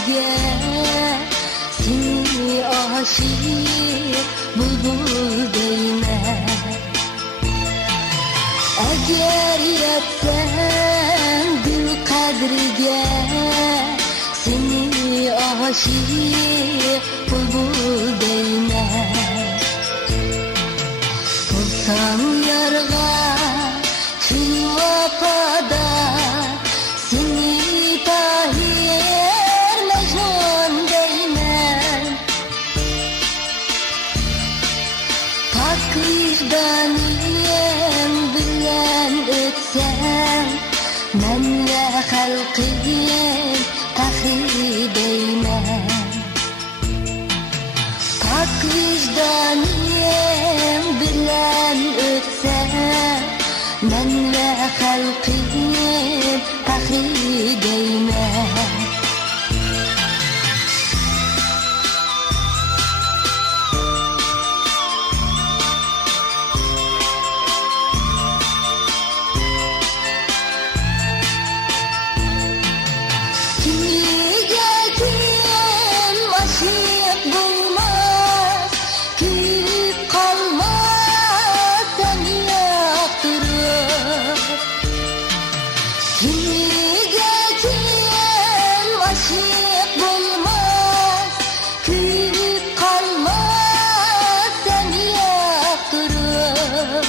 kadriga seni aşık bulbul deyman. Agar yatsam gul kadriga seni aşık bulbul deyman. Bulsam yarga çil vapada seni tahir mecnun deyman. Pak vicdaniyem bilen ötsem men ve halqim tahri deyman. Pak vicdaniyem bilen ötsem men ve halqim tahri deyman. Aşık bulmaz, kıyıp kalmaz seni yaktırır. Kimiga kim aşık bulmaz, kıyıp kalmaz seni yaktırır.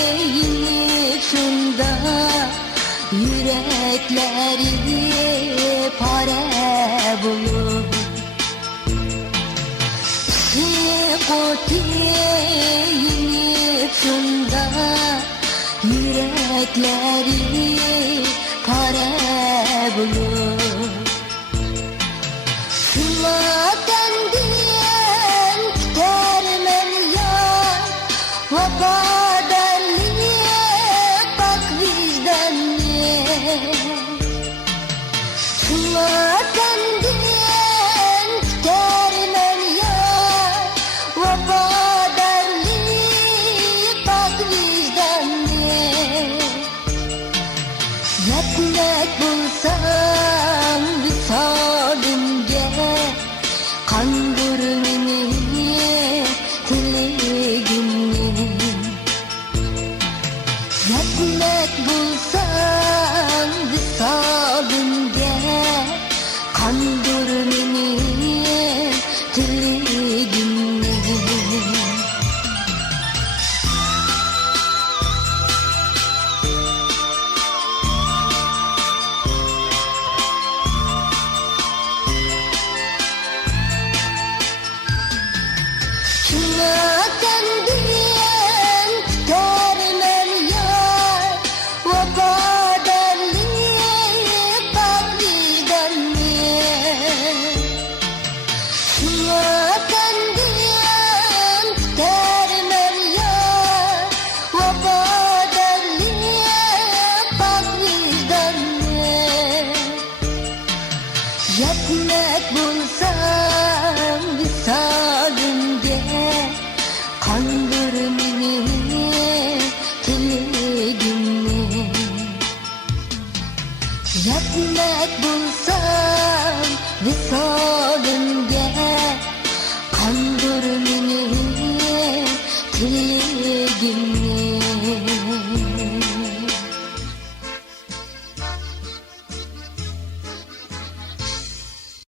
Şıkutiyini şunda yürekleri pare bulur. Şıkutiyini şunda yürekleri pare bulur. Şunlardan diyen termen ya vapadarlı bak vicdanlı. Şunlardan diyen termen ya vapadarlı bak vicdanlı. Yetmek bulsam visalimge kandır beni tiligini. Yetmek bulsam visalimge kandır beni tiligini. Şunlardan diyen termen yar vapadarlı bak vicdanlı. Şunlardan diyen termen yar vapadarlı bak vicdanlı. Yetmek bulsam visalimge kandır beni tiligini. Yetmek bulsam visalimge kandır beni tiligini.